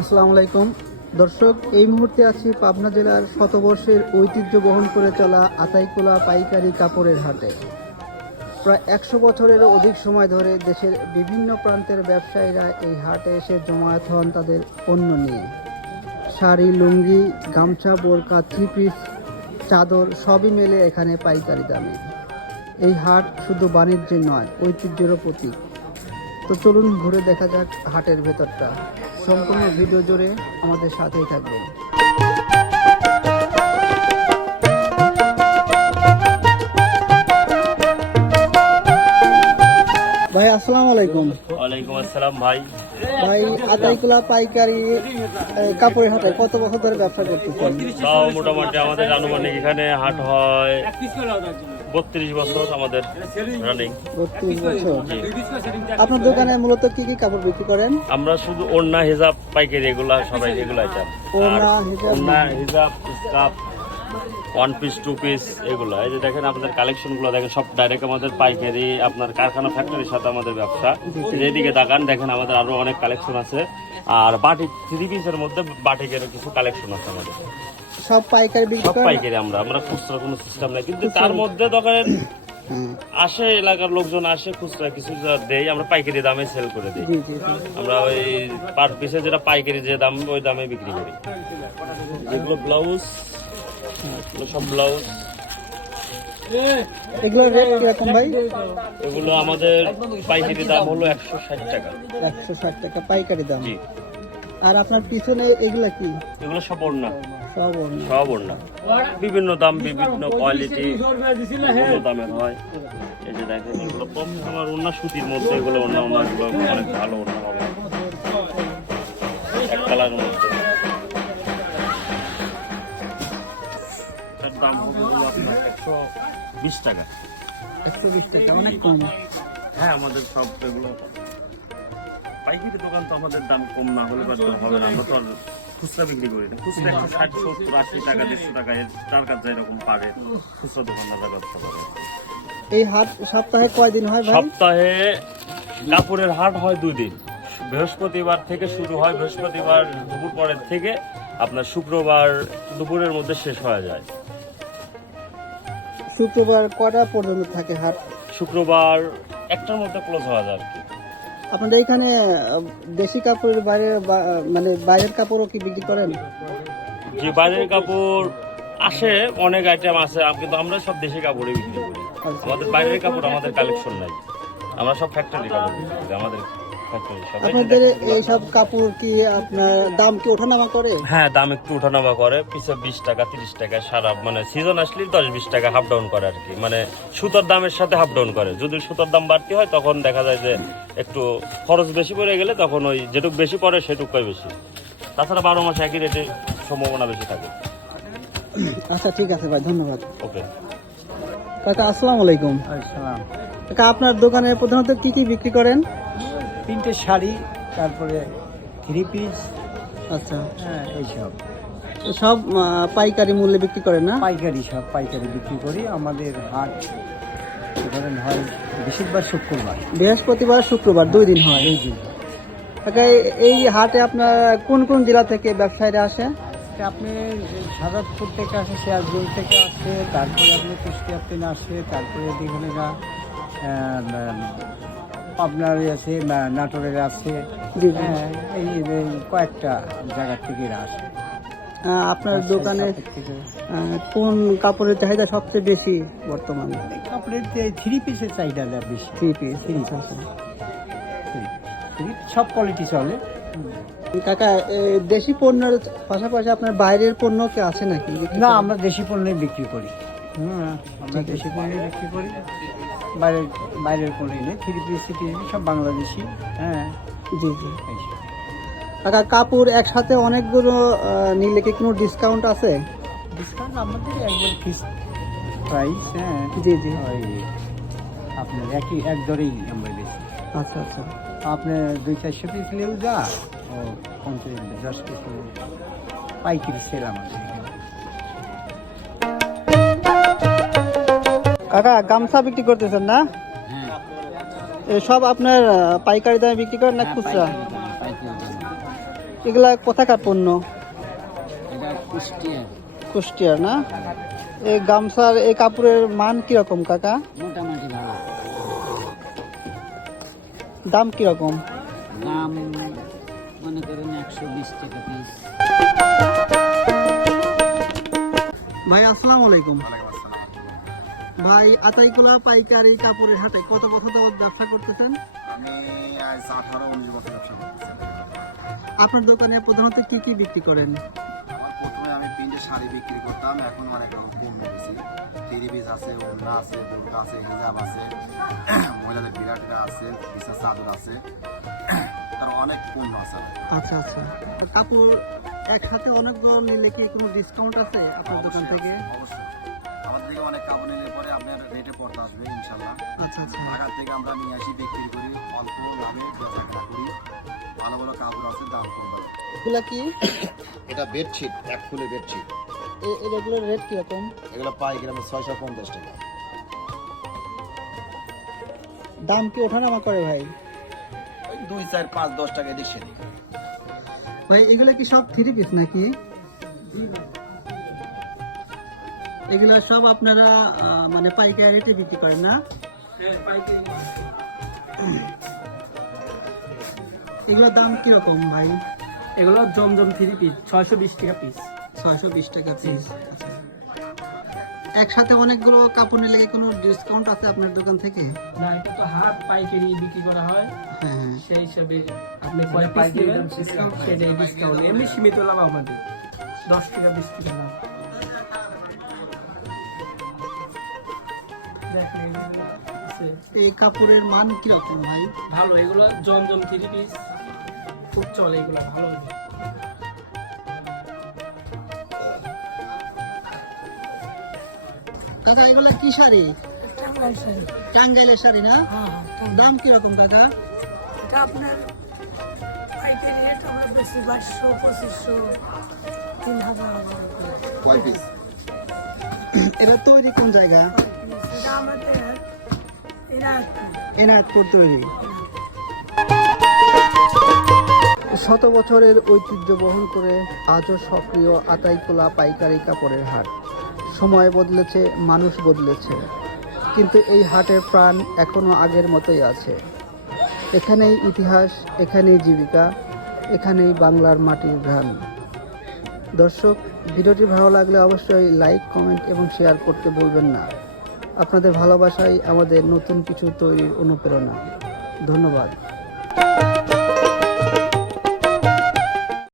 আসসালামু আলাইকুম দর্শক, এই মুহূর্তে আছি পাবনা জেলার শতবর্ষের ঐতিহ্য বহন করে চলা আতাইকুলা পাইকারি কাপড়ের হাটে। প্রায় 100 বছরেরও অধিক সময় ধরে দেশের বিভিন্ন প্রান্তের ব্যবসায়ীরা এই হাটে এসে জমায়েত হন তাদের পণ্য নিয়ে। শাড়ি, লুঙ্গি, গামছা, বোরকা, থ্রি পিস, চাদর সবই মেলে এখানে পাইকারি দামে। এই হাট শুধু বাণিজ্যের নয়, ঐতিহ্যেরও প্রতীক। তো চলুন ঘুরে দেখা যাক হাটের ভেতরটা। সম্পূর্ণ ভিডিও জুড়ে আমাদের সাথেই থাকবেন। ভাই আসসালামু আলাইকুম। ওয়ালাইকুম আসসালাম ভাই। ভাই, আতাইকুলা পাইকারি কাপড়ের হাটে কত বছর ধরে ব্যবসা করতেছেন? তাও মোটামুটি আমাদের আনুমানিক এখানে হাট হয় 32 বছর আমাদের রানিং। 32 বছর। আপনার দোকানে মূলত কি কি কাপড় বিক্রি করেন? আমরা শুধু ওড়না, হিজাব, পাইকারি এগুলা সবাই এগুলো আইটেম। ওড়না, হিজাব, scarf, one piece, two piece এগুলো। এই যে দেখেন আপনাদের কালেকশন গুলো দেখেন, সব ডাইরেক্ট আমাদের পাইকারি, আপনার কারখানা ফ্যাক্টরির সাথে আমাদের ব্যবসা। যেদিকে তাকান দেখেন আমাদের আরো অনেক কালেকশন আছে। আর বাটিক, থ্রি পিসের মধ্যে বাটিকেরও কিছু কালেকশন আছে আমাদের। সব পাইকারি বিক্রি সব করেন? পাইকারি। আমরা খুচরা কোনো সিস্টেম নাই, কিন্তু তার মধ্যে ধরেন আসে এলাকার লোকজন আসে, খুচরা কিছু দেই, আমরা পাইকারি দামে সেল করে দিই। আমরা ওই পার পিসে যেটা পাইকারি যে দাম ওই দামে বিক্রি করি। যেগুলো ব্লাউজ, সব ব্লাউজ, এগুলোর রেট কিরকম ভাই? এগুলো আমাদের পাইকারি দাম হলো 160 টাকা। 160 টাকা পাইকারি দাম। জি। আর আপনার পিছনে এগুলা কি? এগুলো সব ওড়না। সব ওড়না। সব ওড়না, বিভিন্ন দাম, বিভিন্ন কোয়ালিটি, বিভিন্ন দামের হয়। এই যে দেখেন এগুলো কম আমার ওড়না, সুতির মধ্যে এগুলো ওড়নাগুলো অনেক ভালো ওড়না হবে, এক কালারের মধ্যে। এটার দাম হবে হলো আপনার 120 টাকা। 120 টাকা, অনেক কম। হ্যাঁ, আমাদের সব এগুলো পাইকারি দোকান, তো আমাদের দাম কম না হলে বা হবে না। আমরা তো আর খুচরা বিক্রি করি না। খুচরা 160, 70, 80 টাকা, 150 টাকা, যার কাছে যেরকম পারে খুচরা দোকানদার করতে পারে। এই হাট সপ্তাহে কয়দিন হয় ভাই? সপ্তাহে কাপড়ের হাট হয় 2 দিন। বৃহস্পতিবার থেকে শুরু হয়, বৃহস্পতিবার দুপুর পরের থেকে আপনার শুক্রবার দুপুরের মধ্যে শেষ হয়ে যায়। শুক্রবার কটা পর্যন্ত থাকে হাট? শুক্রবার 1টার মধ্যে ক্লোজ হওয়া যায় আর কি। আপনাদের এখানে দেশি কাপড়ের বাইরে মানে বাইরের কাপড়ও কি বিক্রি করেন? যে বাইরের কাপড় আসে, অনেক আইটেম আছে, কিন্তু আমরা সব দেশি কাপড়ই বিক্রি করি। আমাদের বাইরের কাপড় আমাদের কালেকশন নাই, আমরা সব ফ্যাক্টরি কাপড় বিক্রি করি। আমাদের আপনাদের এই সব কাপড় কি আপনার দাম কি ওঠানামা করে? হ্যাঁ, দাম একটু ওঠানামা করে। পিছে 20 টাকা, 30 টাকা, সারা মানে সিজন আসলে 10-20 টাকা হাফ ডাউন করে আর কি। মানে সুতার দামের সাথে হাফ ডাউন করে। যদি সুতার দাম বাড়তি হয় তখন দেখা যায় যে একটু খরচ বেশি পড়ে গেলে তখন ওই যেটুকু বেশি পড়ে সেটুকুই বেশি। তাছাড়া 12 মাস একই রেটে সম্ভাবনা বেশি থাকে। আচ্ছা, ঠিক আছে ভাই, ধন্যবাদ। ওকে কাকা আসসালামু আলাইকুম। আসসালাম। কাকা, আপনার দোকানে প্রধানত কি কি বিক্রি করেন? 3টে শাড়ি, তারপরে থ্রি পিস। আচ্ছা, হ্যাঁ, এইসব সব পাইকারি মূল্যে বিক্রি করেন না? পাইকারি, সব পাইকারি বিক্রি করি। আমাদের হাট ধরেন হয় বেশিরভাগ শুক্রবার, বৃহস্পতিবার, শুক্রবার 2 দিন হয়। এই দিন। কাকা, এই হাটে আপনার কোন কোন জেলা থেকে ব্যবসায়ীরা আসে? আপনি সাজাদপুর থেকে আসে, সিরাজগঞ্জ থেকে আসে, তারপরে আপনি কুষ্টিয়া থেকে আসে, তারপরে এদিকে আপনার আছে, নাটোরের আছে। হ্যাঁ, এই কয়েকটা জায়গার থেকে আসে। আপনার দোকানে কোন কাপড়ের চাহিদা সবচেয়ে বেশি বর্তমানে? কাপড়ের থ্রি পিসের চাহিদাটা বেশি। Three piece. সব কোয়ালিটি চলে। কাকা, দেশি পণ্যের পাশাপাশি আপনার বাইরের পণ্য কি আছে নাকি? না, আমরা দেশি পণ্যই বিক্রি করি। আমরা দেশি পণ্যই বিক্রি করি, বাইরের পণ্যই নেই। থ্রি পিস, সব বাংলাদেশি। হ্যাঁ, জি জি। কাকা, কাপড় একসাথে অনেকগুলো নিলে কি কোনো ডিসকাউন্ট আছে? ডিসকাউন্ট আমাদের একবার ফিক্সড প্রাইস। হ্যাঁ, জি জি। ওই আপনার এক দরেই আমরা বেশি। আচ্ছা আচ্ছা। আপনার 200-400 পিস নিলেও যা, ও 50-10 পিস পাইকারি সেল আমাদের। কাকা, গামছা বিক্রি করতেছেন না? সব আপনার পাইকারি দামে বিক্রি করেন না খুচরা? এগুলা কোথাকার পণ্য? এটা কুষ্টিয়ার, কুষ্টিয়ার না? এই গামছার এই কাপড়ের মান কিরকম কাকা? মোটামুটি ভালো। দাম কিরকম? দাম মনে করেন 120 টাকা পিস। ভাই আসসালামু আলাইকুম। ভাই আতাইকুলা পাইকারি কাপড়ের হাটে কত বছর যাবত ব্যবসা করতেছেন? আমি আজ 18-19 বছর ব্যবসা করতেছি। আপনার দোকানে প্রধানত কি কি বিক্রি করেন? আমার প্রথমে আমি প্রিন্টের শাড়ি বিক্রি করতাম, এখন অনেক রকম পণ্য বেশি। থ্রি পিস আছে, ওড়না আছে, বোরকা আছে, হিজাব আছে, মহিলাদের বিরাটরা আছে, বিছানা চাদর আছে, তার অনেক পণ্য আছে। আচ্ছা আচ্ছা। কাপড় একসাথে অনেকগুলো নিলে কি কোনো ডিসকাউন্ট আছে আপনার দোকান থেকে? অবশ্যই আমাদের থেকে অনেক কাপড় নিলে পরে আপনার রেটে পড়তে আসবে ইনশাল্লাহ। আচ্ছা আচ্ছা। ঢাকার থেকে আমরা নিয়ে আসি, বিক্রি করি, অল্প দামে বেচাকেনা করি। ভালো ভালো কাপড় আছে, দাম কম পাবে। এগুলা কি? এটা বেডশিট, এক ফুলে বেডশিট। এগুলোর রেট কিরকম? এগুলো পাই গ্রামে 650 টাকা। দাম কি ওঠানামা করে ভাই? ওই 2, 4, 5, 10 টাকা এদিক সেদিক। ভাই এগুলা কি সব থ্রি পিস নাকি? এগুলা সব আপনারা মানে পাইকারি রেটে বিক্রি করেন না? এগুলোর দাম কিরকম ভাই? এগুলো জমজম 3 পিস 620 টাকা পিস। 620 টাকা পিস। আচ্ছা। একসাথে অনেকগুলো কাপড় নিলে কি কোনো ডিসকাউন্ট আছে আপনার দোকান থেকে? না, এটা তো হাফ পাইকারি বিক্রি করা হয়, হ্যাঁ হ্যাঁ। সেই হিসাবে আপনি কয় পিস নেবেন সেটাই ডিসকাউন্ট। এমনি সীমিত লাভ আমাদের 10 টাকা 20 টাকা লাভ। দেখেন এগুলো আছে। এই কাপড়ের মান কিরকম ভাই? ভালো, এগুলো জমজম 3 পিস খুব চলে, এগুলো ভালো। কাকা এগুলা কি শাড়ি? টাঙ্গাইলের শাড়ি না? দাম কিরকম কাকা? এটা আপনার পাইকারি রেট আমরা বেশি 2200, 2500, 3000 কয় পিস? এটা তৈরি কোন জায়গা? সেটা আমাদের এনায়তপুর তৈরি। শত বছরের ঐতিহ্য বহন করে আজও সক্রিয় আতাইকুলা পাইকারি কাপড়ের হাট। সময় বদলেছে, মানুষ বদলেছে, কিন্তু এই হাটের প্রাণ এখনো আগের মতোই আছে। এখানেই ইতিহাস, এখানেই জীবিকা, এখানেই বাংলার মাটির ঘ্রাণ। দর্শক, ভিডিওটি ভালো লাগলে অবশ্যই লাইক, কমেন্ট এবং শেয়ার করতে ভুলবেন না। আপনাদের ভালোবাসাই আমাদের নতুন কিছু তৈরির অনুপ্রেরণা। ধন্যবাদ।